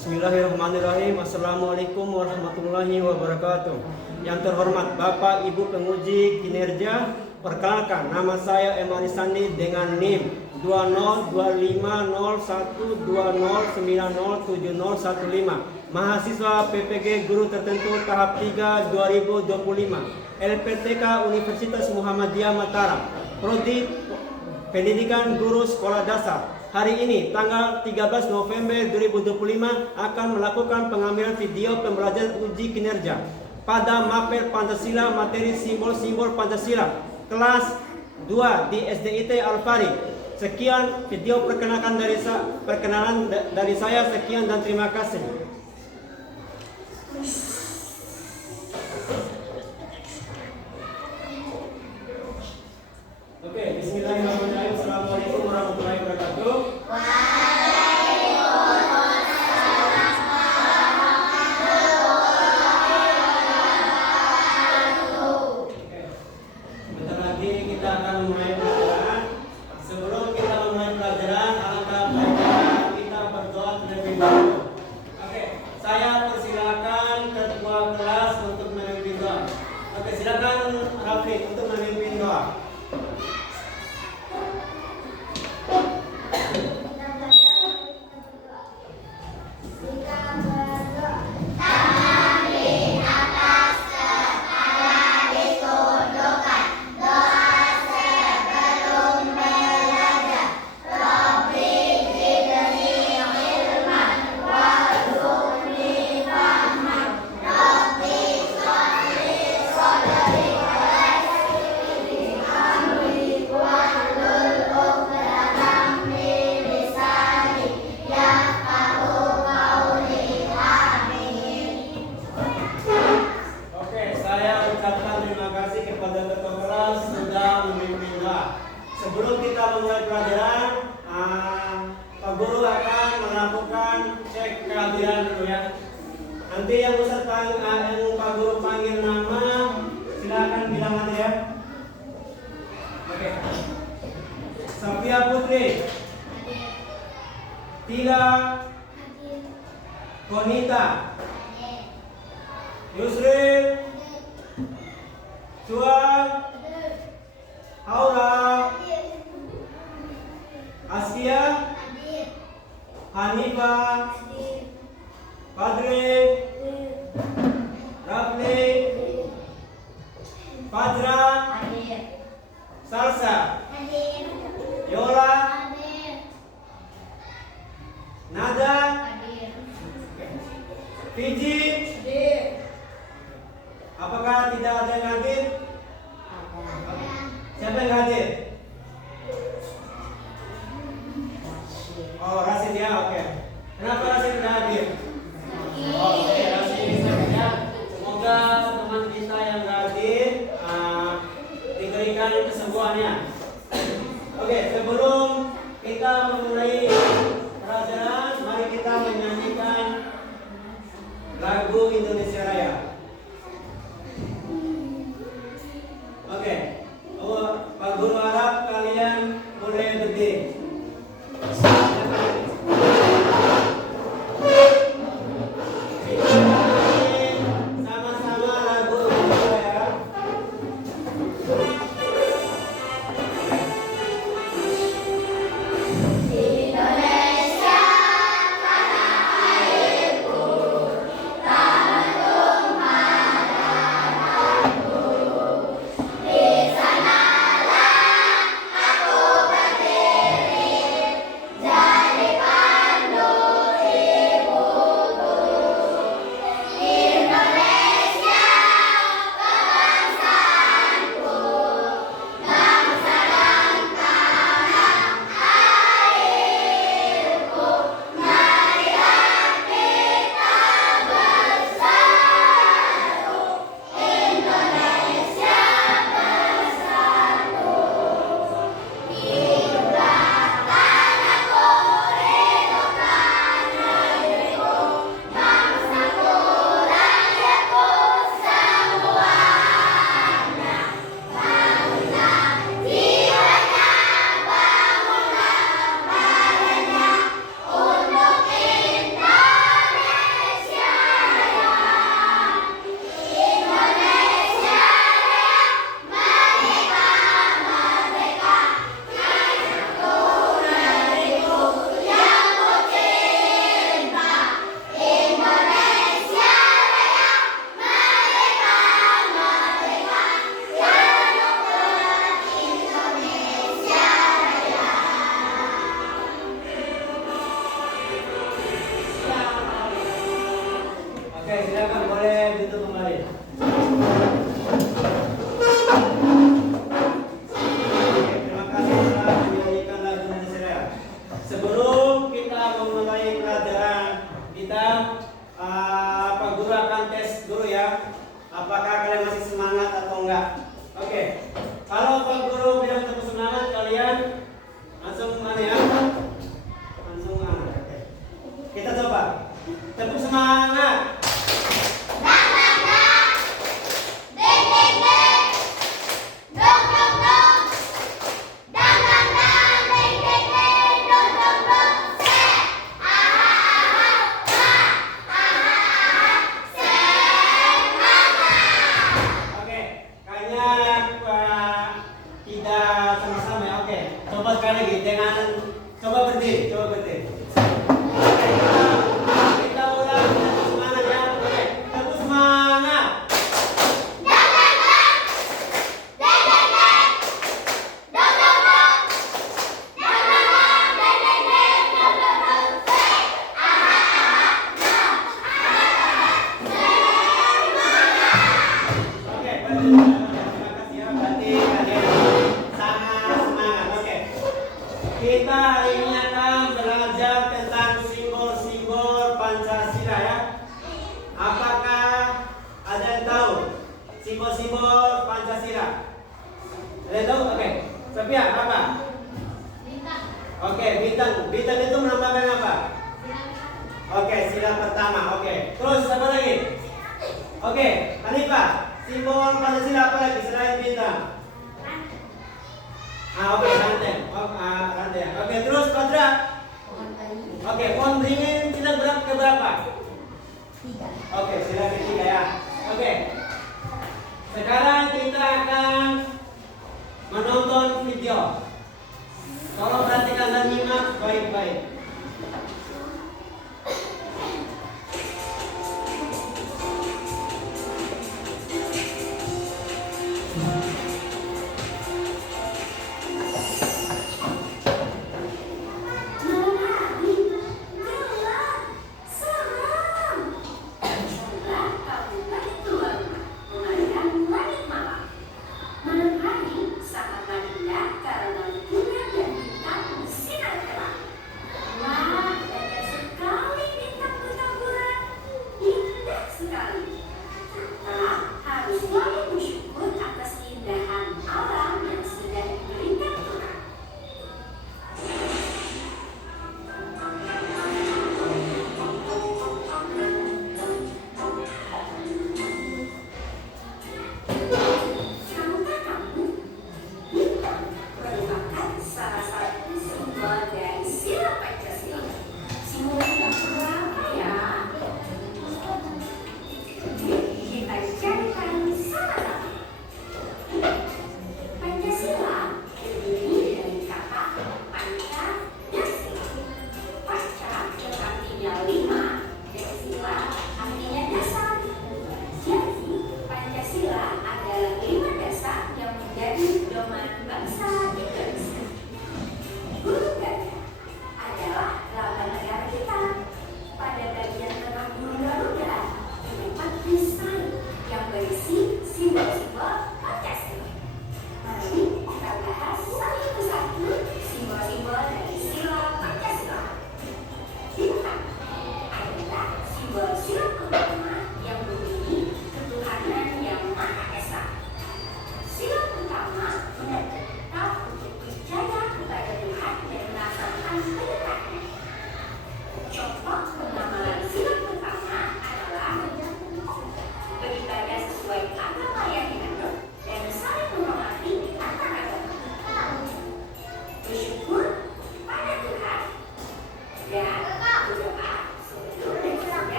Bismillahirrahmanirrahim. Assalamualaikum warahmatullahi wabarakatuh. Yang terhormat Bapak Ibu penguji kinerja, perkenalkan nama saya Emani Sandi dengan NIM 2025020907015. Mahasiswa PPG Guru Tertentu tahap 3 2025. LPTK Universitas Muhammadiyah Mataram. Prodi Pendidikan Guru Sekolah Dasar. Hari ini, tanggal 13 November 2025, akan melakukan pengambilan video pembelajaran uji kinerja pada mapel Pancasila materi simbol-simbol Pancasila kelas 2 di SDIT Al-Fari. Sekian video perkenalan dari saya. Sekian dan terima kasih. Oke, bismillahirrahmanirrahim. Assalamualaikum warahmatullahi wabarakatuh. Bentar lagi kita akan mulai pelajaran. Sebelum kita memulai pelajaran, alangkah baiknya kita berdoa terlebih dahulu. Oke, saya persilakan ketua kelas untuk memimpin doa. Oke, silakan Raffi untuk memimpin doa. Sebelum kita memulai pelajaran, Pak Guru akan melakukan cek kehadiran dulu ya. Nanti yang Pak Guru panggil nama, silakan bilang aja ya. Oke. Sofia Putri. Tila. Konita. Yusril. Suan. Aura. Askia, Hanifah, Padre, Rafli, Fajra, Salsa, Yola, Nada, Fiji. Apakah tidak ada yang hadir? Siapa yang hadir? Oh, Rasid ya, oke. Kenapa Rasid tidak hadir? Oke, Rasid ya. Semoga teman kita yang hadir diberikan kesembuhannya. Oke, sebelum kita memulai pelajaran, mari kita menyanyikan lagu Indonesia Raya. Oke, Pak Guru harap kalian boleh berdiri. Indonesia tanah airku, tanah Tepuk semangat. Oke, kayaknya tidak sama-sama ya. Oke, coba sekali lagi dengan coba berdiri, coba berdiri. Kita ulang tepuk semangat ya. Oke, tepuk semangat. Oke, terima kasih ya. Berarti kalian sangat semangat. Oke, kita hari ini akan belajar tentang simbol-simbol Pancasila ya. Apakah ada yang tahu simbol-simbol Pancasila? Ada yang tahu? Oke, Sophia apa? Oke, bintang. Bintang itu melambangkan apa? Oke, sila pertama. Oke, terus apa lagi? Oke, Hanifah, simbol Pancasila apa lagi selain bintang? Oke, rantai. Rantai. Oke, terus Badra. Oke, pohon beringin kita berapa ke berapa? 3. Oke, sila ketiga ya. Oke. Sekarang kita akan menonton video. Tolong perhatikan dan nyimak baik-baik.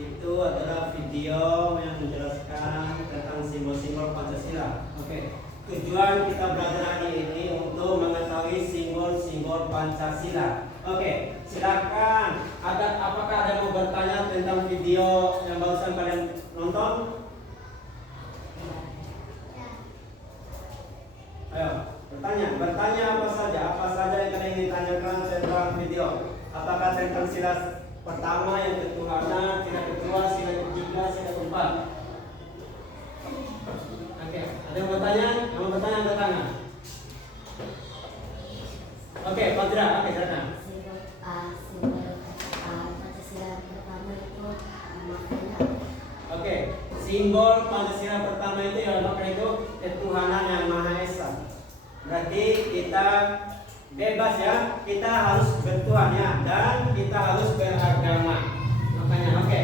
itu adalah video yang menjelaskan tentang simbol-simbol Pancasila. Oke. Tujuan kita belajar hari ini untuk mengetahui simbol-simbol Pancasila. Oke, silakan. Apakah ada yang mau bertanya tentang video yang barusan kalian nonton? Ayo, bertanya apa saja yang kalian ingin tanyakan tentang video. Apakah tentang sila pertama, yang ketuhanan, sila kedua, sila ketiga, sila keempat? Oke, ada yang bertanya? Yang mau bertanya angkat tangan. Oke, Fadra, oke, silakan. Oke, simbol Pancasila pertama itu yang makna itu ketuhanan yang Maha Esa. Berarti kita bebas ya, kita harus bertuhan ya, dan kita harus beragama. Makanya oke.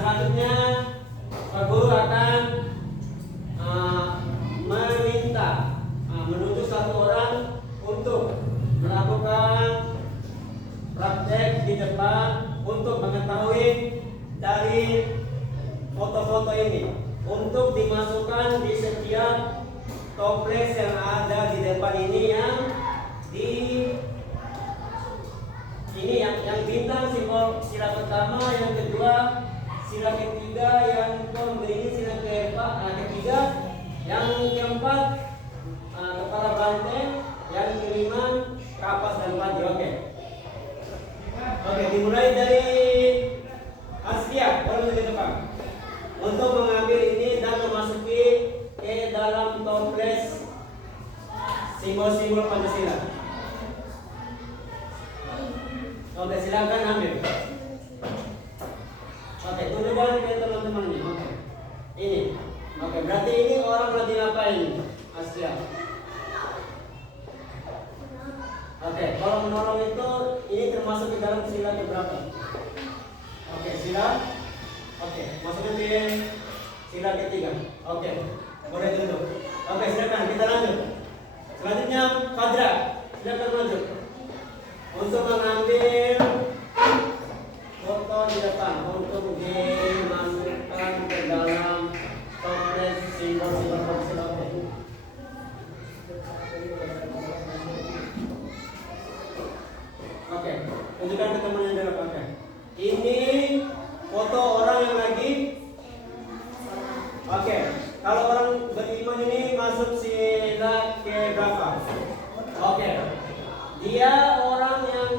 Selanjutnya Pak Guru akan meminta menuntut satu orang untuk melakukan praktek di depan untuk mengetahui dari foto-foto ini untuk dimasukkan di setiap toples yang ada di depan ini yang bintang simbol sila pertama, yang kedua sila ketiga, yang ini sila ketiga, yang keempat kepala banteng, yang kelima kapas dan padi. Oke, dimulai dari Asia, boleh ke depan untuk mengambil ini dan memasuki ke dalam toples simbol-simbol Pancasila. Oke, silakan ambil. Oke, tunjukkan ke teman-temannya. Oke, ini. Oke, berarti ini orang lagi ngapain? Asia. Oke, kalau menolong itu ini termasuk di dalam sila keberapa? Oke, sila. Oke, masukkan di sila ketiga. Oke, boleh duduk. Oke, silakan kita lanjut. Selanjutnya Fadra, silakan lanjut untuk mengambil foto di depan untuk dimasukkan ke dalam toples simbol-simbol Pancasila. Oke, tunjukkan ke teman yang dalam. Oke, ini foto orang yang lagi. Oke, kalau orang beriman ini masuk sila ke berapa? Oke, dia orang yang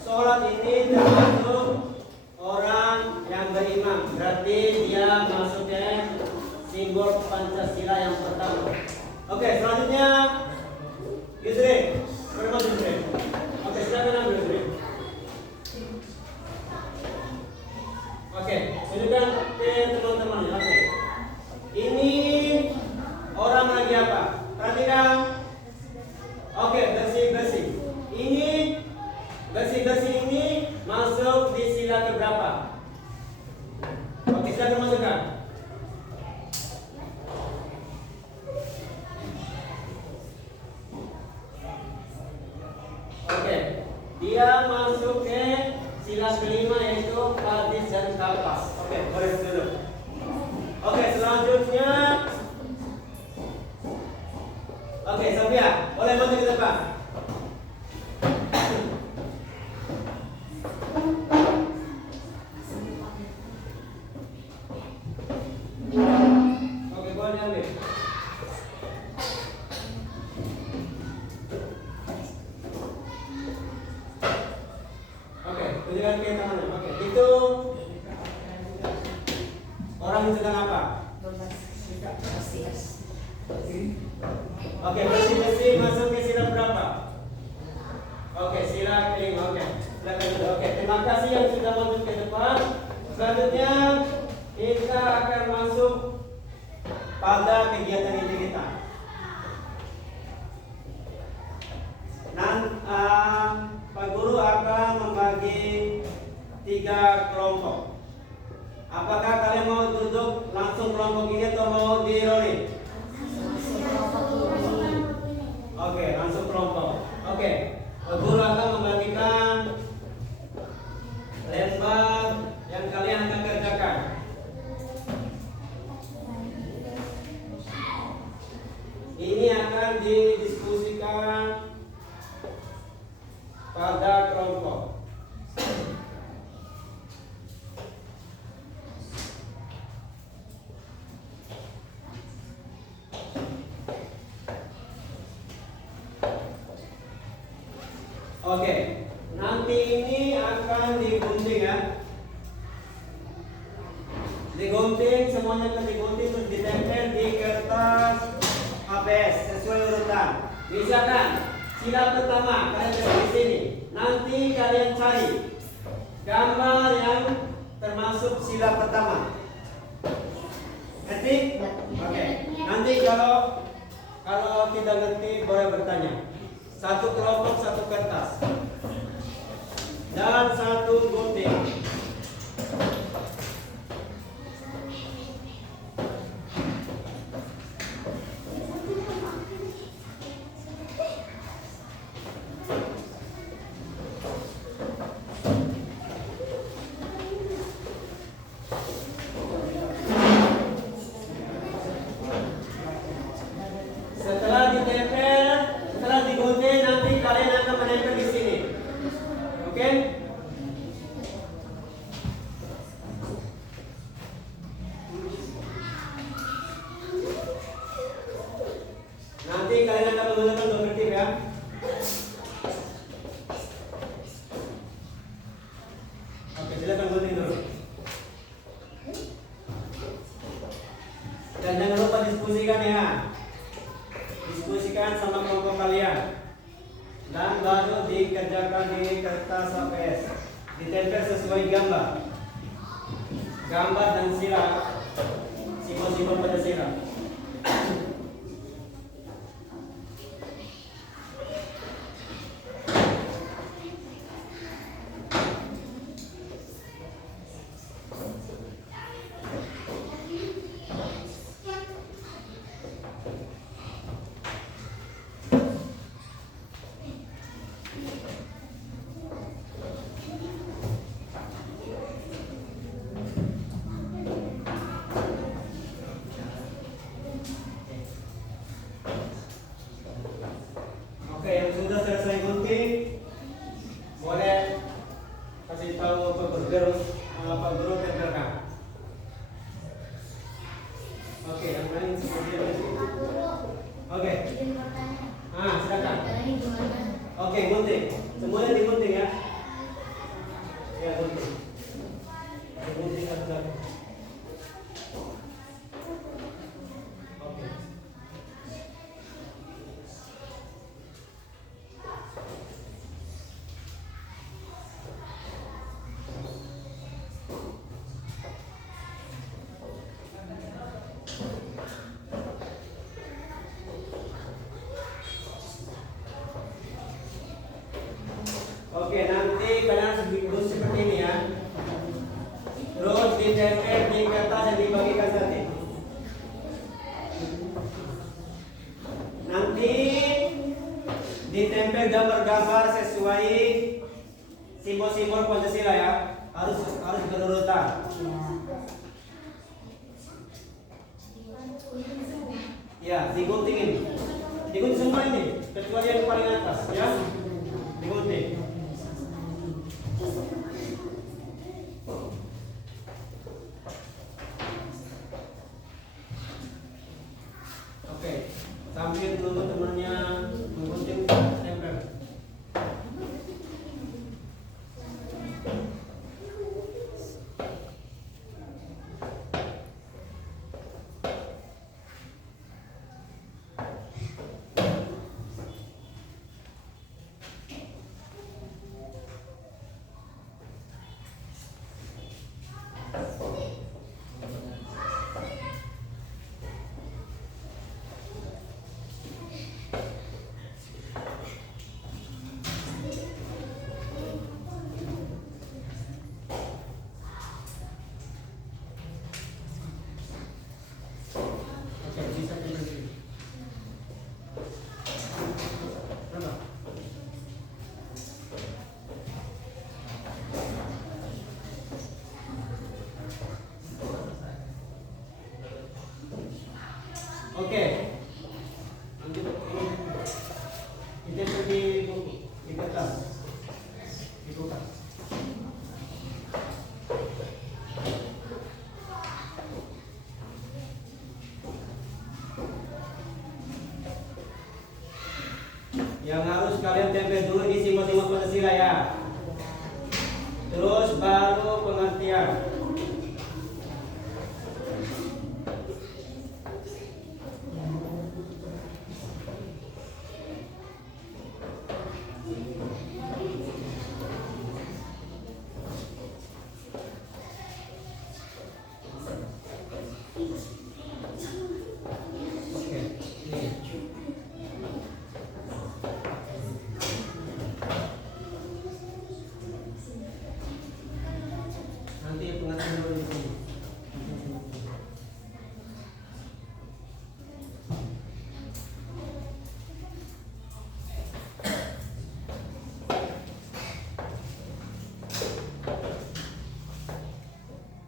sholat ini termasuk orang yang beriman. Berarti dia masuk ke simbol Pancasila yang pertama. Oke, selanjutnya Yusri, bagaimana Yusri? Oke, silakan ambil Yusri. Oke, tunjukkan ke teman-teman. Oke, ini orang lagi apa? Perhatikan. Oke, bersih-bersih. Ini bersih-bersih ini masuk di sila keberapa? Oke, silakan masukkan. Oke, dia masuk ke sila kelima yaitu hadis dan kapas. Oke, boleh duduk. Oke, selanjutnya. Oke, Sofia, boleh maju ke depan. Oke, boleh ambil. Oke, tunjukkan ke tangannya. Oke, itu orang yang sedang apa? Oke, bersih-bersih masuk ke sila berapa? Oke, sila kelima. Oke, silakan dulu. Oke, terima kasih yang sudah masuk ke depan. Selanjutnya kita akan masuk pada kegiatan inti kita. Pak Guru akan membagi 3 kelompok. Apakah kalian mau duduk langsung kelompok ini atau mau di rolling? Oke, langsung kelompok. Oke, Pak Guru akan membagikan lembar yang kalian akan Oke, nanti ini akan digunting ya. Digunting, semuanya akan digunting terus ditempel di kertas ABS sesuai urutan. Misalkan sila pertama kalian cari di sini. Nanti kalian cari gambar yang termasuk sila pertama. Ngerti? Oke. Nanti kalau tidak ngerti boleh bertanya. Satu kelompok satu kertas dan satu gunting. Nanti kalian akan menggunakan dominatif ya. Oke, silakan gunting dulu. Dan jangan lupa diskusikan ya. Diskusikan sama kelompok kalian. Dan baru dikerjakan di kertas APS. Ditempel sesuai gambar. Gambar dan sila. Simbol-simbol pada sila. Oke, yang sudah selesai gunting boleh kasih tahu Pak Guru tempelkan. Oke, yang lain seperti itu. Oke. Silakan. Oke, gunting. Semuanya digunting ya. Ya, gunting. Gunting satu-satu. Oke. Oke, nanti kalian harus bikin seperti ini ya. Terus ditempel di kertas yang dibagikan tadi. Nanti ditempel gambar-gambar sesuai simbol-simbol Pancasila ya. Harus berurutan. Ya, diguntingin. Digunting semua ini, kecuali yang paling atas ya. Digunting. Oke, sambil tunggu temannya menggunting tempel. Oke. Lanjut ini seperti di kertas. Dibuka. Yang harus kalian tempel dulu di simbol-simbol wilayah. Terus baru pengertian. Nanti pengertian dulu di sini.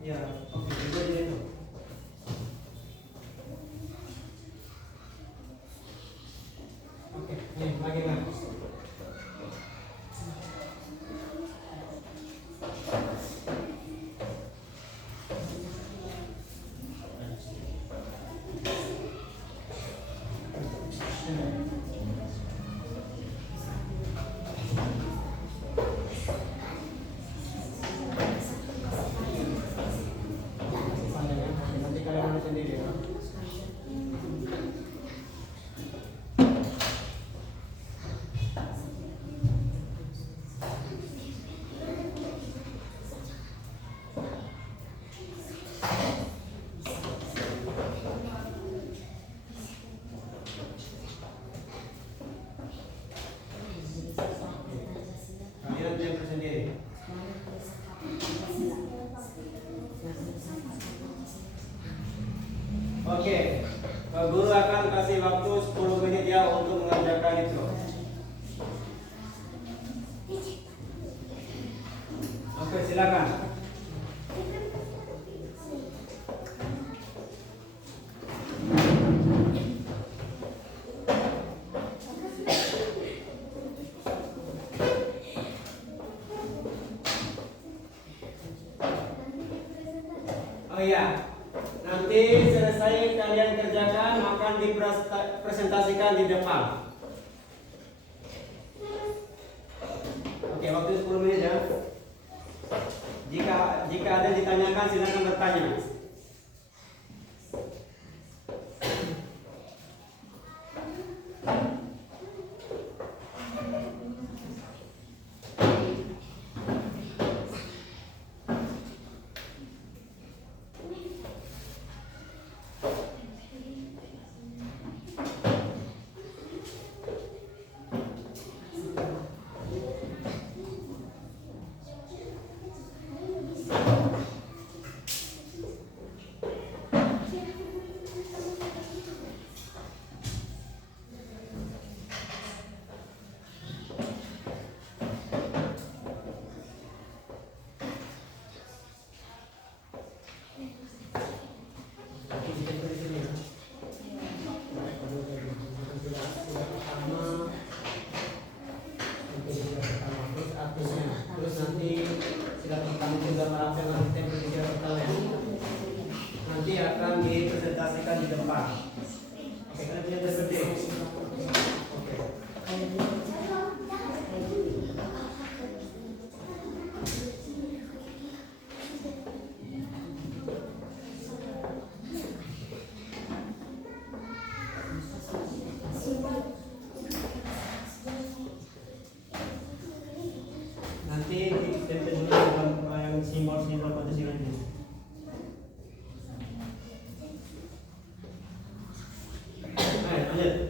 Ya, oke, itu aja itu. Oke, nih lagi lah. Nanti kalian mau sendiri ya. Kalian tempel sendiri. Oke, guru akan kasih waktu 10 menit ya untuk mengerjakan itu. Oke, silakan. Oh iya, nanti selesai kalian kerjakan akan dipresentasikan di depan. Oke, waktu 10 menit ya. Jika ada yang ditanyakan silakan bertanya. Terus nanti silakan tampilkan gambar apa yang nanti tempel di kertas ya. Nanti akan dipresentasikan di depan. Oke, kalian punya tersedia. Oke. Nanti ditempel dulu yang simbol-simbol Pancasila ini. Ayo, lanjut.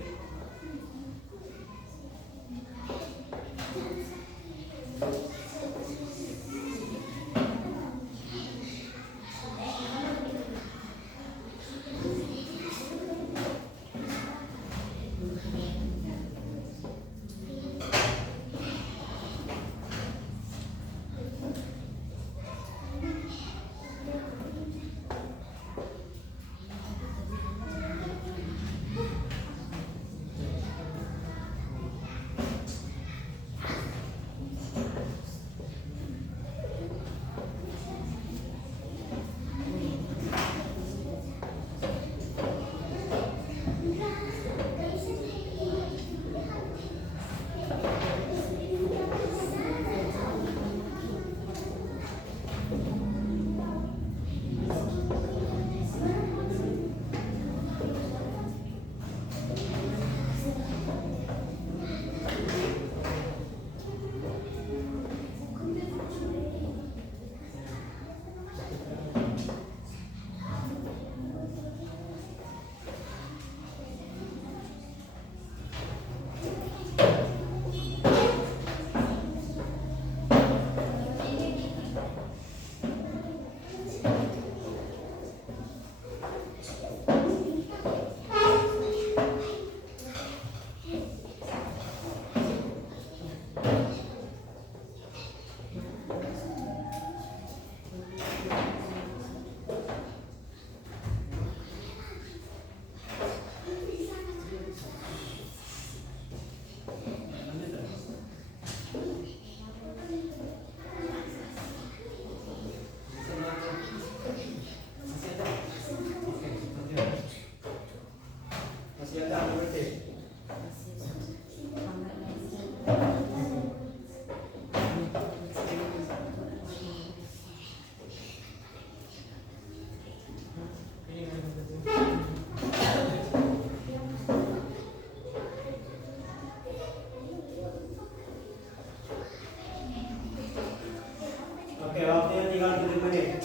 Waktunya tinggal 7 menit.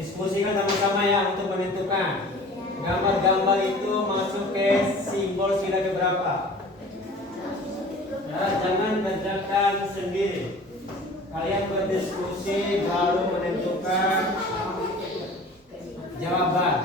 Diskusikan sama-sama ya untuk menentukan gambar-gambar itu masuk ke simbol sila keberapa. Ya, jangan kerjakan sendiri. Kalian berdiskusi baru menentukan jawaban.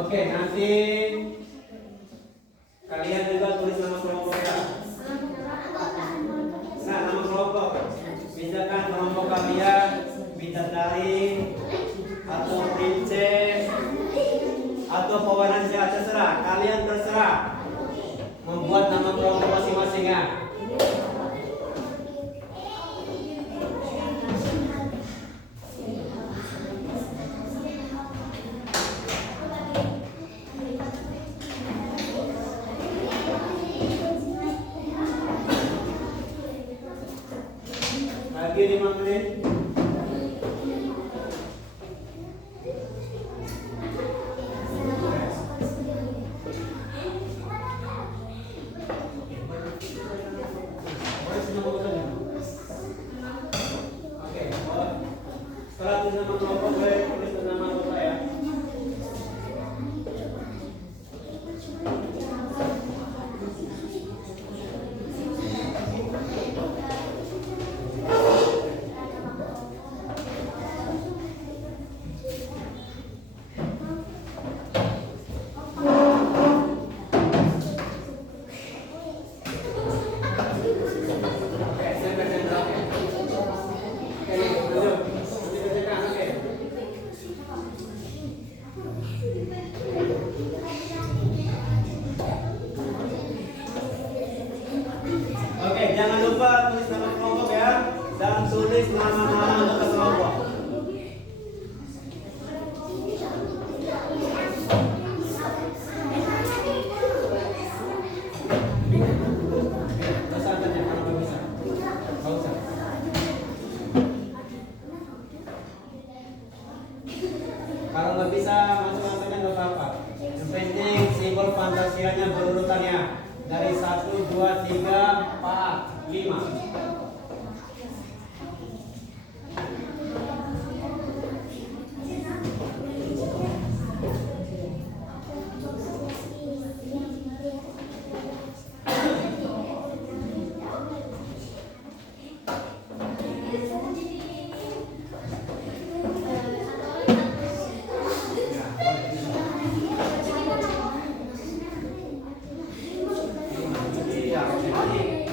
Oke, nanti kalian juga tulis nama kelompoknya. Nah, nama kelompok. Misalkan kelompok kalian bidadari atau princess atau pewarna sehat, terserah. Kalian terserah membuat nama kelompok masing-masing ya. Lagi 5 menit. tulis nama kelompok, boleh tulis nama bapak ya. Oke, jangan lupa tulis nama kelompok ya, dan tulis nama-nama anggota kelompok. Bisa tanya kalau nggak bisa, nggak usah. Kalau nggak bisa macam-macamnya nggak apa-apa. Yang penting simbol fantasianya berurutannya dari 1, 2, 3, 4, 5. Ya, jadi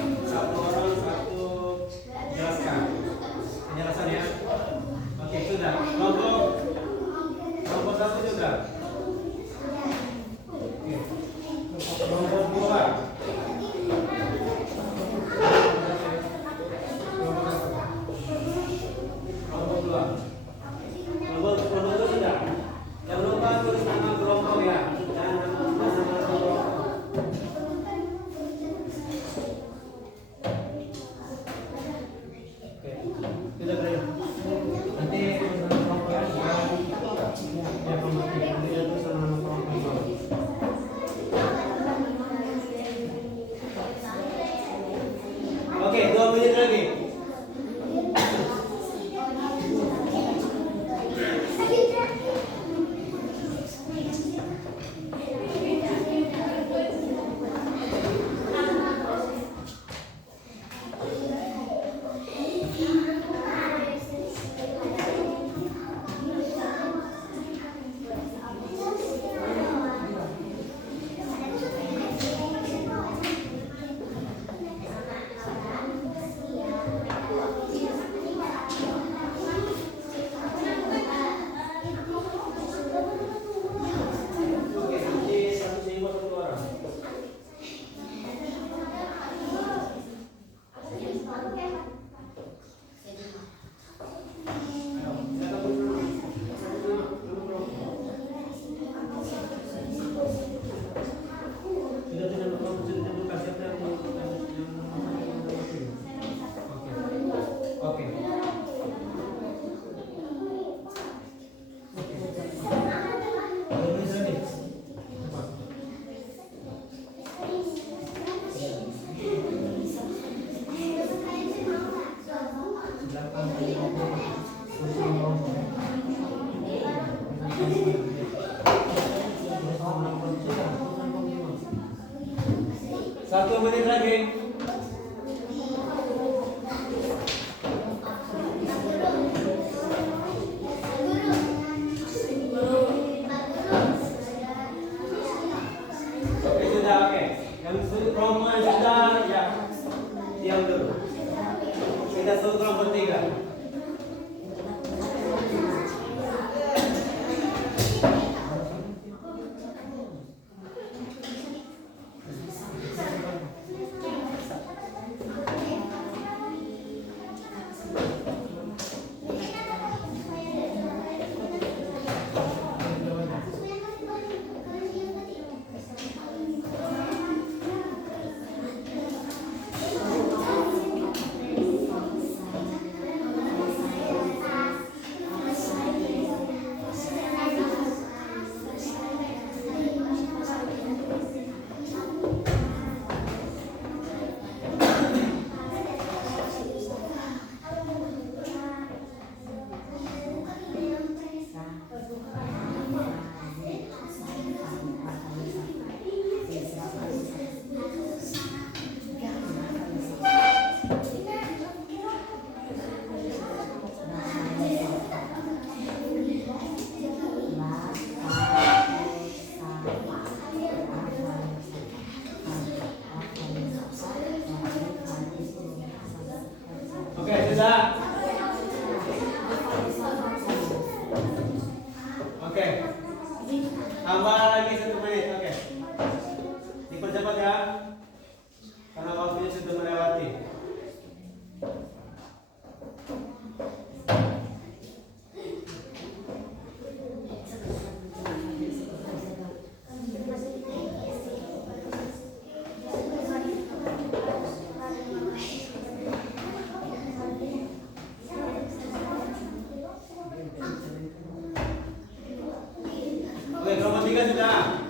sudah.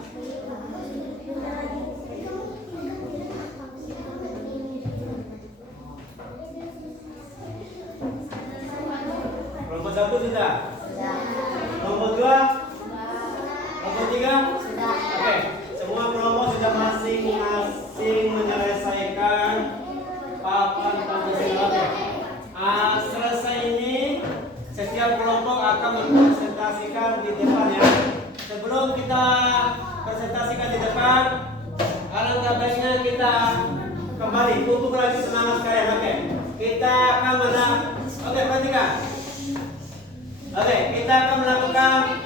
Kelompok 1 sudah. Kelompok 2. Kelompok 3. Oke, semua kelompok sudah masing-masing menyelesaikan papan Pancasila. Oke. Selesai ini, setiap kelompok akan mempresentasikan di depan ya. Sebelum kita presentasikan di depan, alangkah baiknya kita kembali pupuk lagi semangat kalian. Oke, kita akan perhatikan. Oke, kita akan melakukan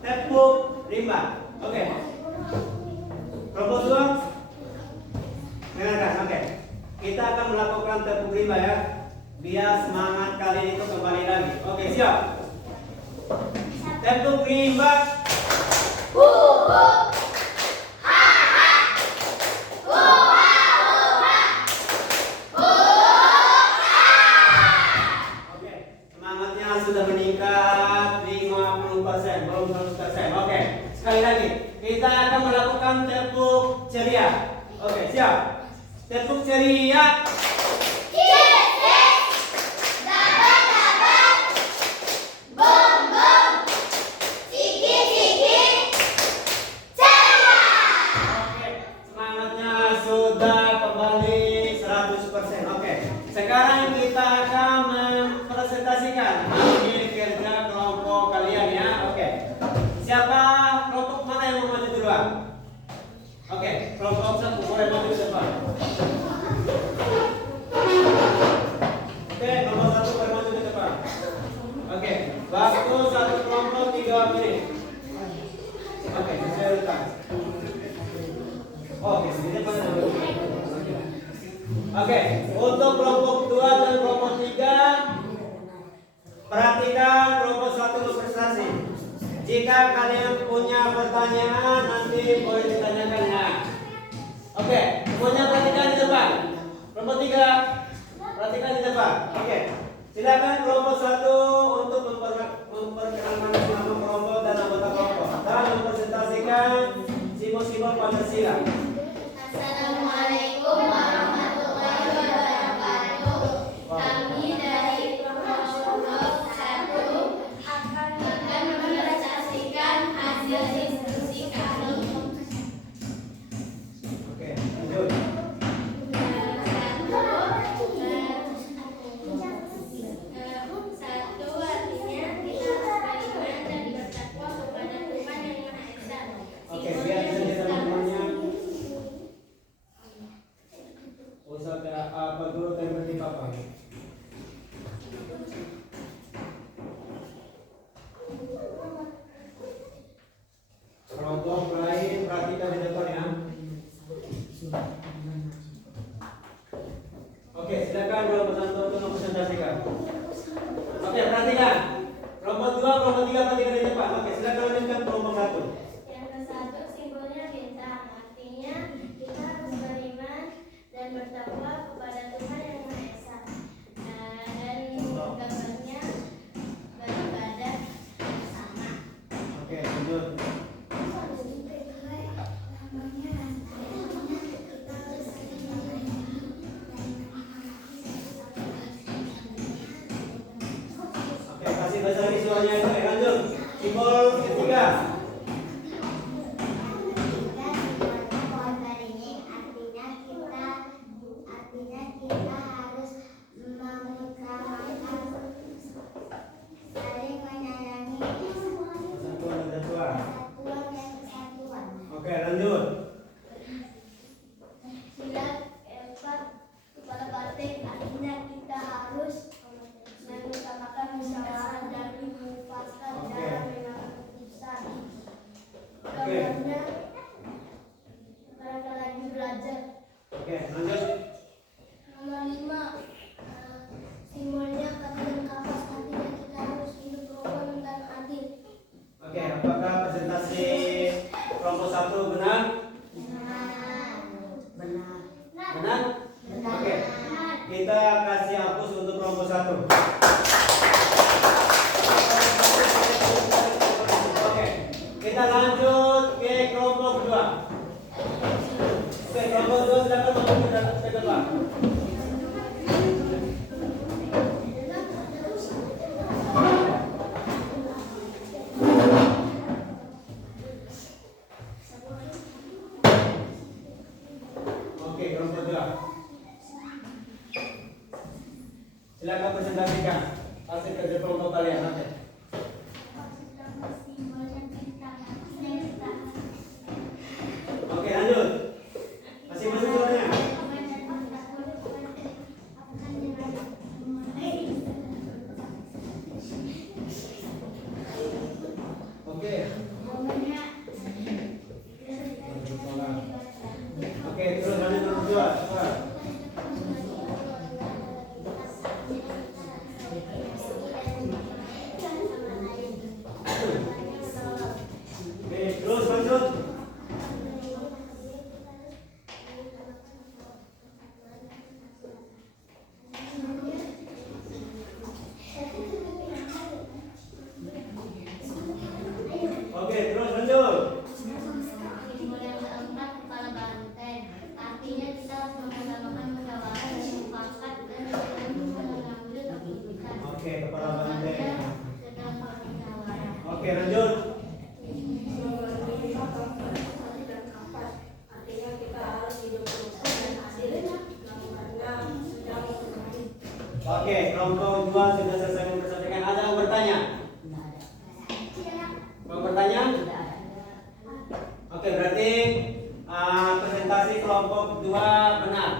tepuk rimba. Oke. Kelompok 2 dengarkan. Oke. Kita akan melakukan tepuk rimba ya. Biar semangat kalian itu kembali lagi. Oke, siap. Tepuk rimba. Oke, semangatnya sudah meningkat 50%, belum 100%. Oke, sekali lagi. Kita akan melakukan tepuk ceria. Oke, siap. Tepuk ceria. Sekarang kita akan mempresentasikan hasil kerja kelompok kalian ya. Oke. Siapa kelompok mana yang mau maju duluan? Oke, kelompok 1 boleh maju ke depan. Oke, kelompok 1 boleh maju ke depan. Oke, waktu satu kelompok 3 menit. Oke, saya urutan. Oke, di depan dulu. Oke, untuk kelompok 2 dan kelompok 3, perhatikan kelompok 1 berprestasi. Jika kalian punya pertanyaan, nanti boleh ditanyakan ya. Oke, semuanya perhatikan di depan. Kelompok 3, perhatikan di depan. Oke, silakan kelompok 1 untuk memperkenalkan nama kelompok dan anggota kelompok dan mempresentasikan simbol-simbol Pancasila. Assalamualaikum warahmatullahi wabarakatuh. Kami dari kelompok 1 akan mempresentasikan hasil diskusi kami. Oke, lanjut. Satu artinya kita harus beriman dan bertakwa kepada Tuhan yang Maha Esa. Oke, biar saja teman-temannya. Usah apa dulu tempat di papan. Kelompok lain perhatikan di depan ya. Oke, silakan kelompok 1 untuk mempresentasikan. Oke, perhatikan. Kelompok 2, kelompok 3 perhatikan di depan. Oke, silakan lanjutkan kelompok 1. Yang ke-1 simbolnya bintang, artinya kita harus beriman dan bertakwa kepada Tuhan yang Maha Esa. Dan gambarnya beribadah bersama. Oke, lanjut. Oke, kasih bahasa visualnya itu. Lanjut. Simbol ketiga. Pohon beringin, artinya kita harus mengutamakan saling menyayangi Persatuan dan kesatuan. kesatuan dan kesatuan. Oke, lanjut. Silat empat kepala batik, artinya kita harus mengutamakan musyawarah dan mufakat dalam mengambil keputusan. Gambarnya mereka lagi belajar. Oke, lanjut. Nomor 5, simbolnya kata dan kapas, artinya kita harus hidup rukun dan adil. Oke, apakah presentasi kelompok 1 benar? Benar? Oke. Kita kasih hapus untuk kelompok 1. Oke. Kita lanjut silakan presentasikan hasil kerja kelompok kalian nanti. Oke, lanjut. Masih suaranya? Oke. Oke, terus lanjut nomor 2. Oke, terus lanjut. Oke, terus lanjut. Simbol yang keempat kepala banteng. Artinya kita harus mengutamakan musyawarah dan mufakat dan mengambil keputusan. Oke, kepala banteng. Sedang bermusyawarah. Oke, lanjut. Artinya kita harus hidup rukun dan adil karena sedang bermain. Oke, kelompok 2 sudah selesai mempresentasikan. Ada yang bertanya? Mau bertanya? Oke, berarti presentasi kelompok 2 benar.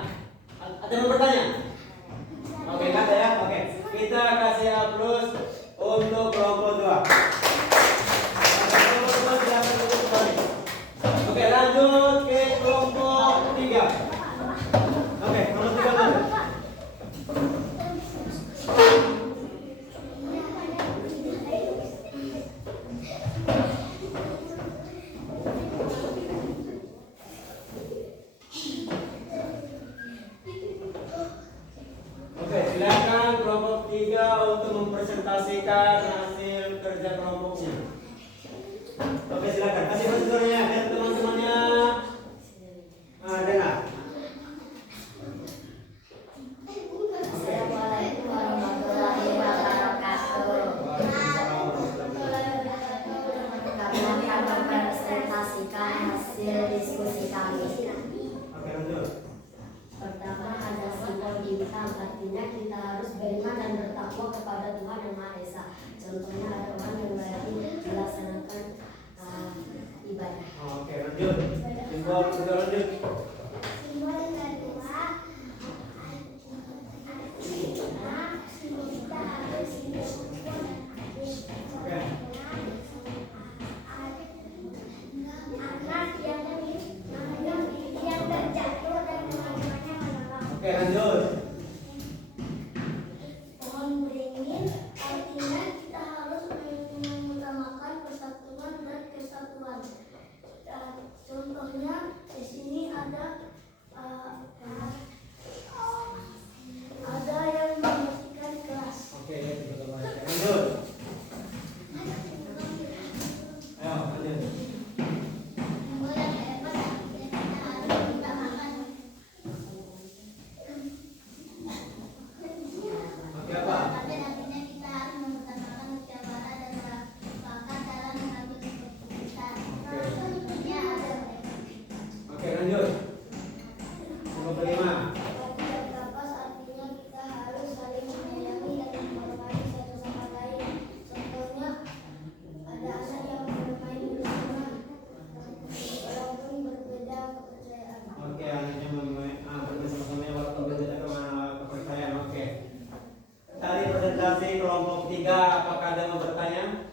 Ada yang bertanya? Oke, nggak ada ya? Oke, kita kasih aplaus untuk kelompok 2. Kelompok 2 silakan duduk kembali. Oke, lanjut ke kelompok 3. Oke, kelompok 3 lanjut. Oke, silakan kelompok 3 untuk mempresentasikan hasil kerja kelompoknya. Oke, silakan. Kasih presentasinya dan teman-temannya. Dengar. Assalamualaikum warahmatullahi wabarakatuh. Kami akan mempresentasikan hasil diskusi kami. Oke, lanjut. Pertama ada simbol bintang, artinya kita harus beriman dan bertakwa kepada Tuhan Yang Maha Esa. Contohnya ada orang yang lagi melaksanakan ibadah. Oke, lanjut. Simbol sudah lanjut. Simbol yang kedua, artinya kita harus hidup rukun dan adil. Oke. Anak yang terjatuh dan teman-temannya menolong. Oke, lanjut. Pohon beringin, artinya kita harus mengutamakan persatuan dan kesatuan. Contohnya di sini ada yang membersihkan kelas. Oke, lanjut. Ayo, lanjut. Simbol yang keempat, artinya kita harus mengutamakan. Oke, apa? Artinya kita harus mengutamakan musyawarah dan sepakat dalam mengambil keputusan. Contohnya ada Oke, lanjut. Simbol kelima. Berkapas, artinya kita harus saling menyayangi dan menghormati satu sama lain. Contohnya ada anak yang bermain bersama walaupun berbeda kepercayaan. Oke, anaknya bersama-sama walaupun berbeda kepercayaan. Oke. Tadi presentasi kelompok 3, apakah ada yang mau bertanya?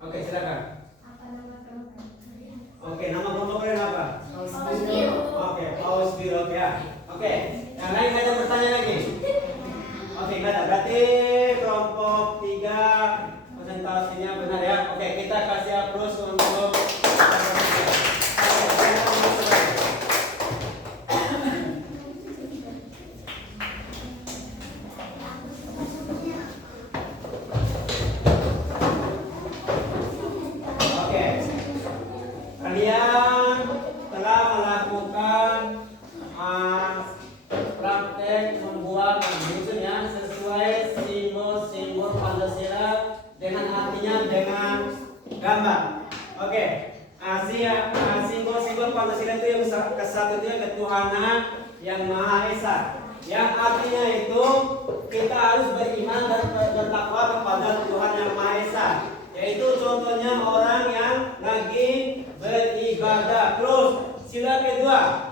Oke, silakan. Apa nama kelompok? Oke, nama kelompok kalian apa? Paus biru. Oke, Paus biru. Oke ya. Oke, yang lain nggak ada bertanya lagi? Oke, nggak ada. Berarti kelompok 3 presentasinya benar ya. Oke, kita kasih aplaus untuk Oke. Kalian telah melakukan praktek membuat maksudnya sesuai simbol-simbol Pancasila dengan artinya dengan gambar. Oke. Simbol-simbol Pancasila itu yang ke satu itu ketuhanan yang Maha Esa. Yang artinya itu kita harus beriman dan bertakwa kepada Tuhan Yang Maha Esa. Yaitu contohnya orang yang lagi beribadah. Terus sila kedua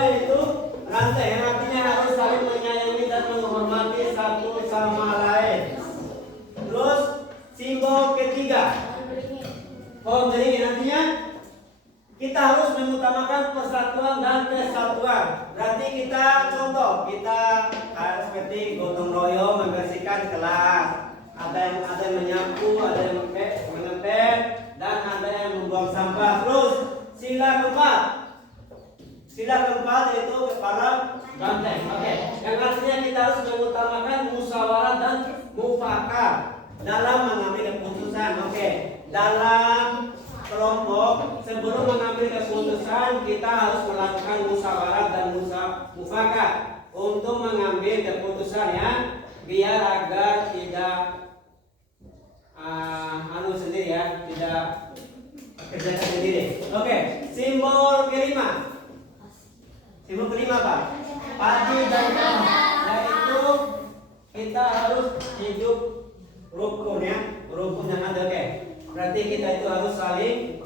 yaitu rantai, yang artinya harus saling menyayangi dan menghormati satu sama lain. Terus simbol ketiga, pohon beringin, artinya kita harus mengutamakan persatuan dan kesatuan. Berarti kita contoh, kita seperti gotong royong membersihkan kelas. Ada yang menyapu, ada yang mengepel, dan ada yang membuang sampah. Terus sila keempat yaitu para banteng. Oke. Yang artinya kita harus mengutamakan musyawarah dan mufakat dalam mengambil keputusan. Oke. Dalam kelompok sebelum mengambil keputusan kita harus melakukan musyawarah dan mufakat untuk mengambil keputusan ya, biar agar tidak sendiri ya, tidak kerjakan sendiri. Oke. Simbol kelima apa? Padi dan kawan, yaitu kita harus hidup rukun ya, rukun yang ada. Oke. Berarti kita itu harus saling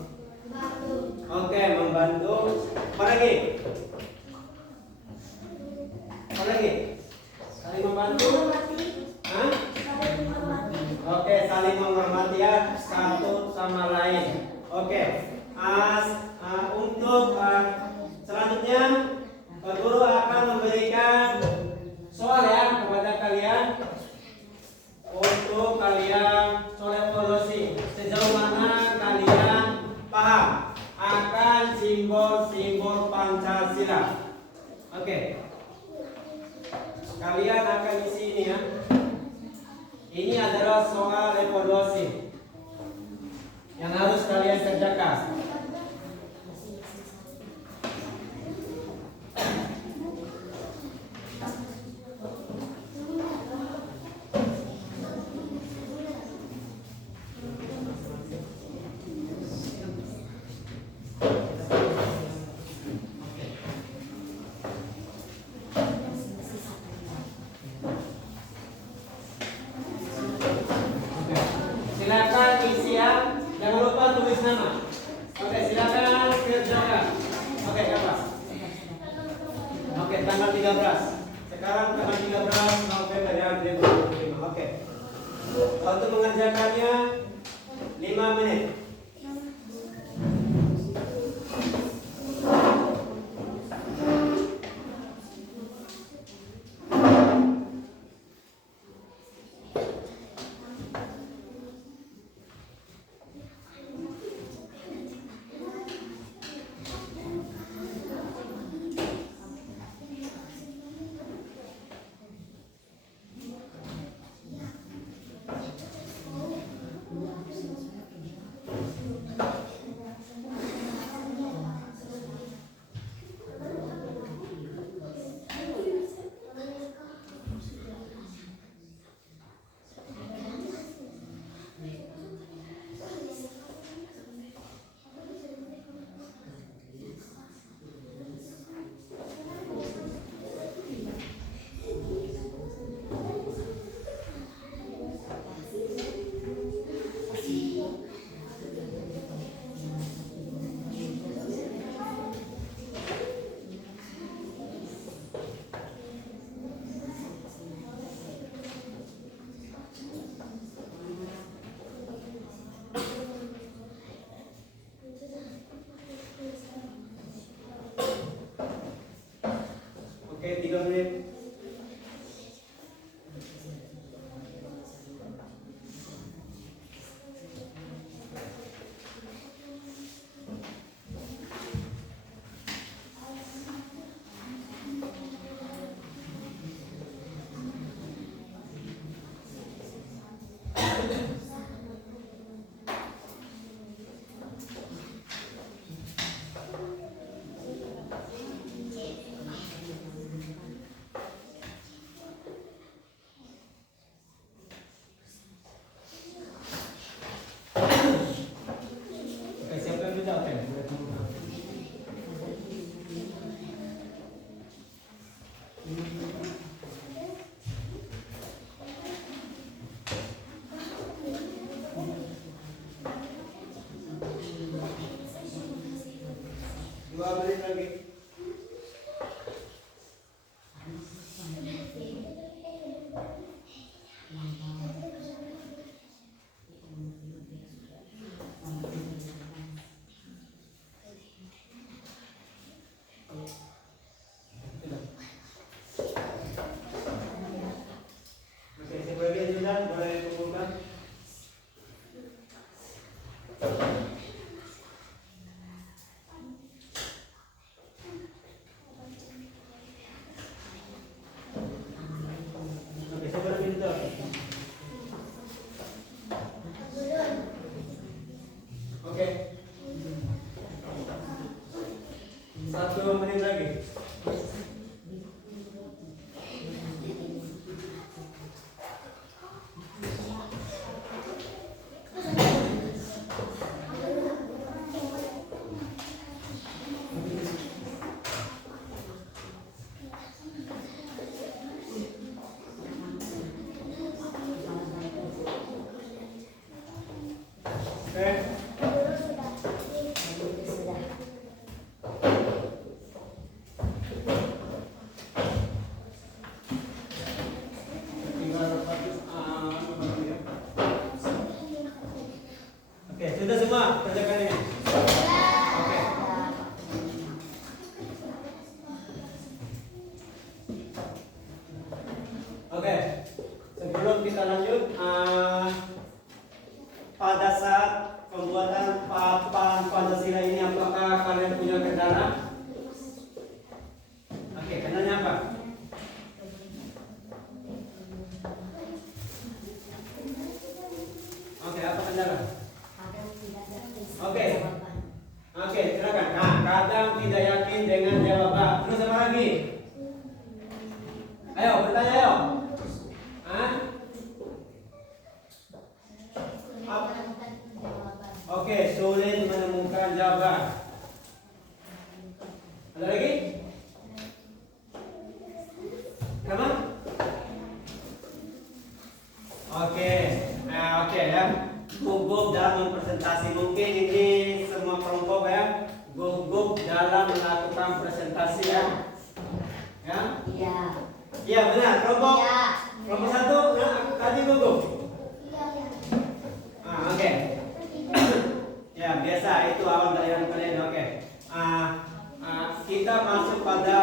membantu. Apa lagi? Saling membantu. Oke, saling menghormati ya satu sama lain. Oke. Untuk selanjutnya guru akan memberikan soal ya kepada kalian untuk kalian evaluasi sejauh mana kalian paham akan simbol-simbol Pancasila. Oke. Kalian akan isi ini ya. Ini adalah soal evaluasi yang harus kalian kerjakan. Silakan isi ya, jangan lupa tulis nama. Oke, silakan kerjakan. Oke, kapan? Oke, tanggal 13. Sekarang tanggal 13 November ya, 2025. Oke. Untuk mengerjakannya 5 menit. Oke, 3 menit. lagi. Oke, sebagian sudah boleh kumpulkan. Oke, sebagian minta. Oke. 1 menit lagi. Oke. Tinggal ya. Oke, sudah semua kerjakan ini. Oke. Oke. Sebelum kita lanjut, pada saat pembuatan papan Pancasila ini apakah kalian punya kendala? Oke, kendalanya apa? Oke, apa kendala? Oke. Oke, silakan. Nah, kadang tidak yakin dengan jawaban. Terus apa lagi? Ayo, bertanya ayo. Hah? Oke, sulit menemukan jawaban. Ada lagi? Kenapa? Oke, oke ya. Gugup dalam presentasi, mungkin ini semua kelompok ya. Gugup dalam melakukan presentasi ya. Ya? Iya. Iya benar, kelompok. Iya. Kelompok 1, nah, tadi gugup. Oke. Ya biasa itu awal dari yang kalian. Oke. Kita masuk pada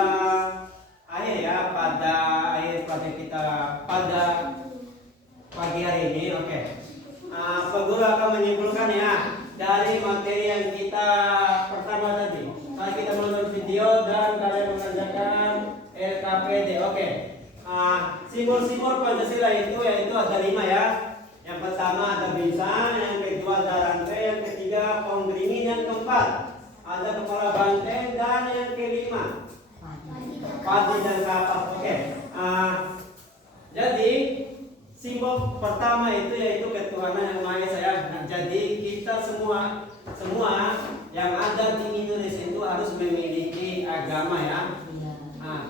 akhir ya, pada akhir kita pada pagi hari ini. Oke. Pak Guru akan menyimpulkan ya dari materi yang kita pertama tadi. Kalau kita menonton video dan kalian mengerjakan LKPD. Oke. Simbol-simbol Pancasila itu yaitu ada 5 ya. Yang pertama ada bintang, yang kedua ada rantai, yang ketiga pohon beringin, yang keempat ada kepala banteng, dan yang kelima padi dan kapas. Oke. Jadi simbol pertama itu yaitu ketuhanan yang Maha Esa ya. Nah, jadi kita semua yang ada di Indonesia itu harus memiliki agama ya.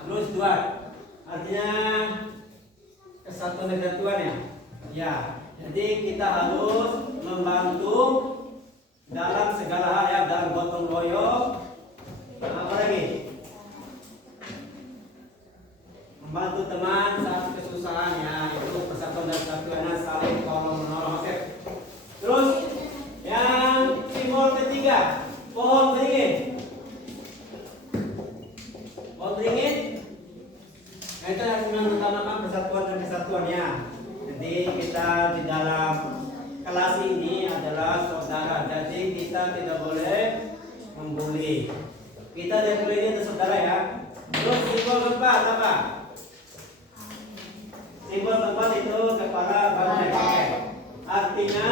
Terus 2 artinya kesatuan dan Tuhan ya. Ya. Jadi kita harus membantu dalam segala hal ya, dalam gotong royong. Apa lagi? Membantu teman saat kesusahan ya, itu persatuan dan kesatuan, saling tolong menolong. Oke. Terus yang simbol ketiga, pohon beringin. Pohon beringin. Nah, itu yang mengutamakan persatuan dan kesatuannya. Jadi kita di dalam kelas ini adalah saudara. Jadi kita tidak boleh membuli. Kita tidak boleh itu saudara ya. Terus simbol keempat apa? Simbol keempat itu kepala banteng. Oke. Artinya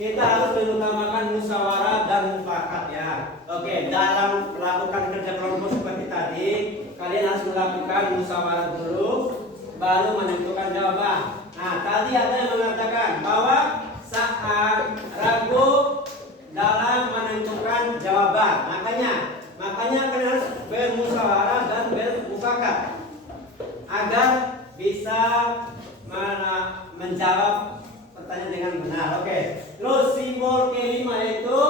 kita harus mengutamakan musyawarah dan mufakat ya. Oke, dalam melakukan kerja kelompok seperti tadi, kalian harus melakukan musyawarah dulu, baru menentukan jawaban. Nah, tadi ada yang mengatakan bahwa saat ragu dalam menentukan jawaban, makanya kalian harus bermusyawarah dan bermufakat agar bisa menjawab pertanyaan dengan benar. Oke. Terus simbol kelima yaitu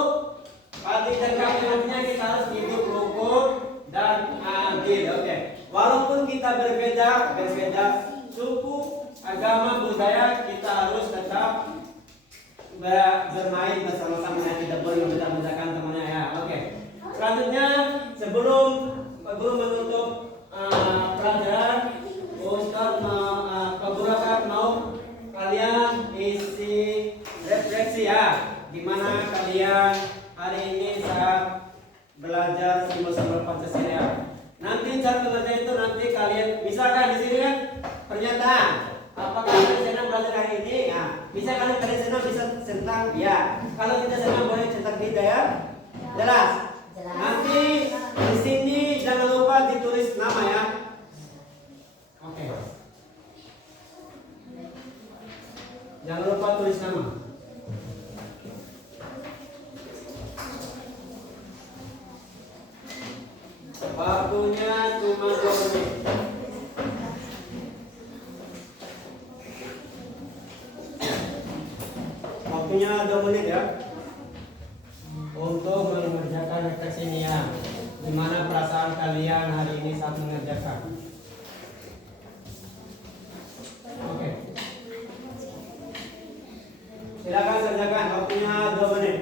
pada Al-Itikaf artinya kita harus hidup rukun dan adil. Oke. Walaupun kita berbeda suku, agama, budaya, kita harus tetap bermain bersama-sama ya, tidak boleh membeda-bedakan temannya ya. Oke. Selanjutnya sebelum Pak Guru menutup pelajaran, Ustaz Pak Guru akan mau kalian isi refleksi ya. Gimana kalian hari ini saat belajar simbol-simbol Pancasila? Nanti cara pengertian itu nanti kalian misalkan di sini kan pernyataan. Apakah kalian senang belajar hari ini? Nah, bisa kalian senang bisa tentang ya. Kalau tidak senang boleh tentang tidak ya. Jelas? Jelas. Nanti di sini jangan lupa ditulis nama ya. Oke. Jangan lupa tulis nama. Waktunya cuma 2 menit. Waktunya 2 menit ya. Untuk mengerjakan refleksi ini ya. Gimana perasaan kalian hari ini saat mengerjakan? Oke. Silakan kerjakan. Waktunya 2 menit.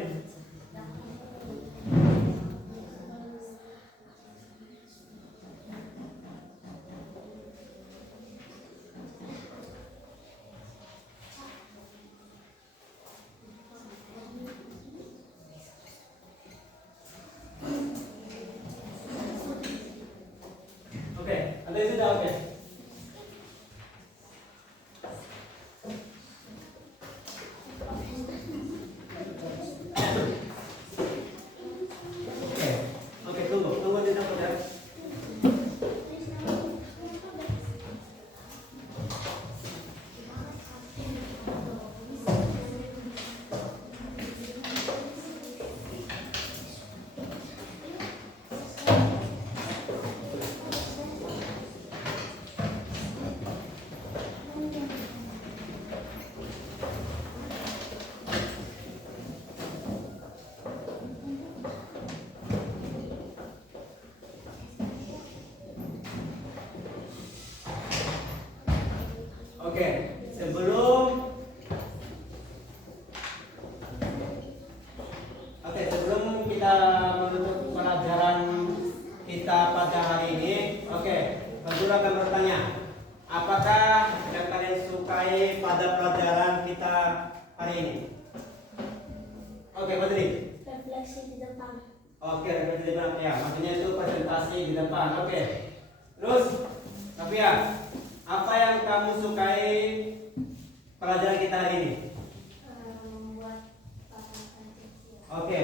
Oke, ada yang sudah oke. Oke, tunggu di dapur ya. Oke, sebelum kita menutup pelajaran kita pada hari ini, oke, Pak Guru akan bertanya, apakah yang kalian sukai pada pelajaran kita hari ini? Oke, Pak Dri. Refleksi di depan. Oke, refleksi di depan ya, maksudnya itu presentasi di depan. Oke. Terus, tapi ya, apa yang kamu sukai pelajaran kita hari ini? Membuat Pancasila. Oke,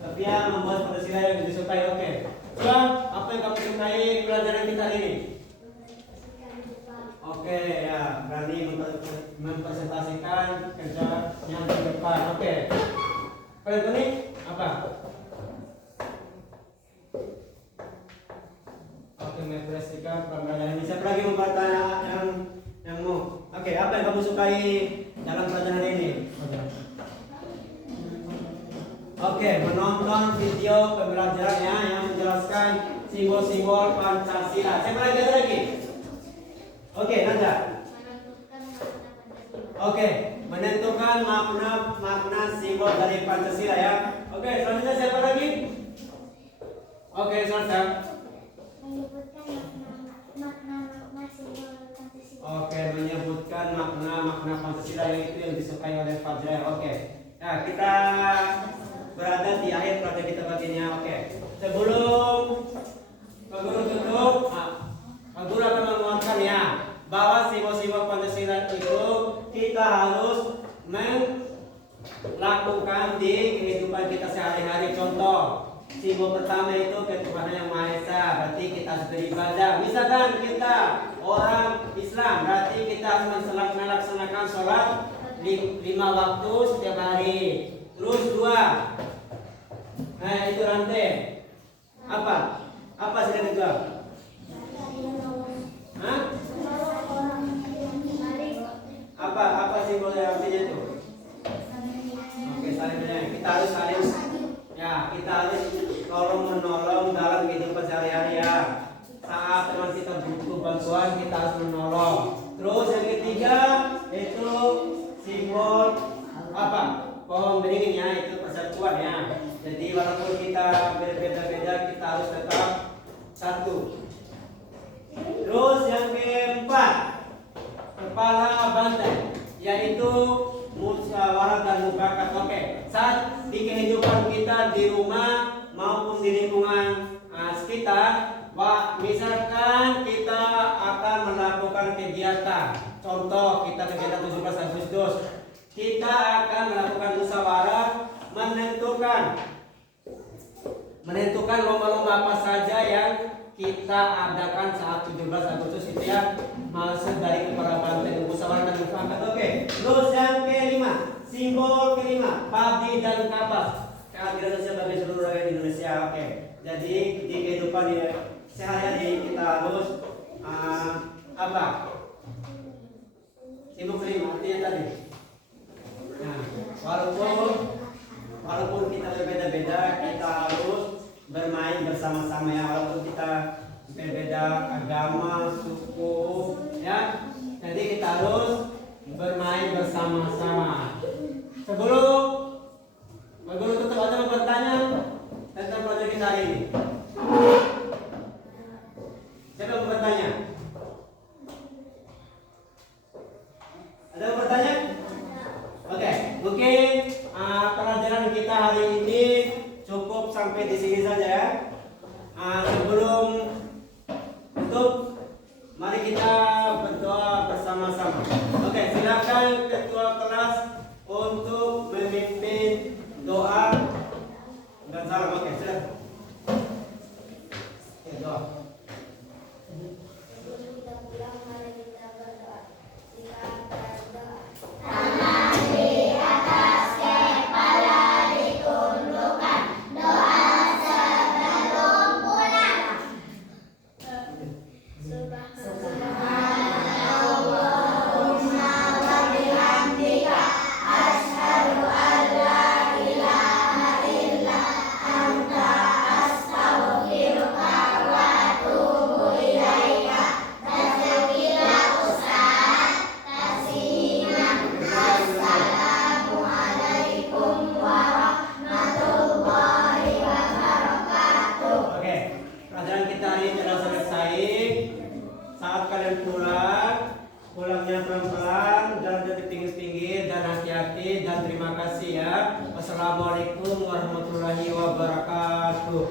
tapi ya membuat Pancasila yang disukai. Oke. Coba, apa yang kamu sukai pelajaran kita hari ini? Mempresentasikan di depan. Oke, ya, berani mempresentasikan kerjanya di depan. Oke. Kalian ini apa? Oke, mempresentasikan pembelajaran ini. Siapa lagi mau bertanya yang mau? Oke, apa yang kamu sukai dalam pelajaran hari ini? Oke, menonton video pembelajarannya yang menjelaskan simbol-simbol Pancasila. Siapa lagi ada lagi? Oke, Nanda. Menentukan makna Pancasila. Oke, menentukan makna simbol dari Pancasila ya. Oke, selanjutnya siapa lagi? Oke, selesai. Menyebutkan makna simbol Pancasila. Oke, menyebutkan makna Pancasila yang disukai oleh Fajrul. Oke. Nah, kita berada di akhir pelajaran kita pagi ini. Oke. Sebelum Pak Guru tutup, Pak Guru akan menguatkan ya bahwa simbol-simbol Pancasila itu kita harus melakukan di kehidupan kita sehari-hari. Contoh, simbol pertama itu ketuhanan yang Maha Esa, berarti kita harus beribadah. Misalkan kita orang Islam, berarti kita harus melaksanakan sholat 5 waktu setiap hari. Terus 2, nah itu rantai. Apa sudah kedua? Hah? Apa simbol yang artinya itu? Oke, saling menyayangi. Kita harus saling ya Ya, kita harus tolong menolong dalam kehidupan sehari-hari ya. Saat teman kita butuh bantuan, kita harus menolong. Terus yang ketiga itu simbol apa? Pohon beringin ya, itu persatuan ya. Jadi walaupun kita berbeda-beda, kita harus tetap satu. Terus yang keempat, kepala banteng, yaitu musyawarah dan mufakat. Oke, saat di kehidupan kita di rumah maupun di lingkungan sekitar, misalkan kita akan melakukan kegiatan, contoh kita kegiatan 17 Agustus, kita akan melakukan musyawarah menentukan lomba-lomba apa saja yang kita adakan saat 17 Agustus itu ya, maksud dari kepala banteng, musyawarah dan mufakat. Oke. Terus yang kelima, simbol kelima, padi dan kapas. Kehadiran sebagai seluruh rakyat Indonesia. Oke. Jadi di kehidupan sehari-hari kita harus apa? Simbol kelima artinya tadi. Nah, walaupun kita berbeda-beda, kita harus bermain bersama-sama ya, walaupun kita berbeda agama, suku ya. Jadi kita harus bermain bersama-sama. Sebelum tutup ada yang bertanya tentang proyek kita hari ini. Siapa yang bertanya? Ada yang bertanya? Oke, mungkin pelajaran kita hari ini cukup sampai di sini saja ya. Sebelum tutup, mari kita berdoa bersama-sama. Oke, silakan ketua kelas untuk memimpin doa dan salam. Oke, silakan. Doa. Sebelum kita pulang, mari kita berdoa. Kita berdoa. Pulangnya pelan-pelan, jalan di pinggir-pinggir dan hati-hati, dan terima kasih ya. Wassalamualaikum warahmatullahi wabarakatuh.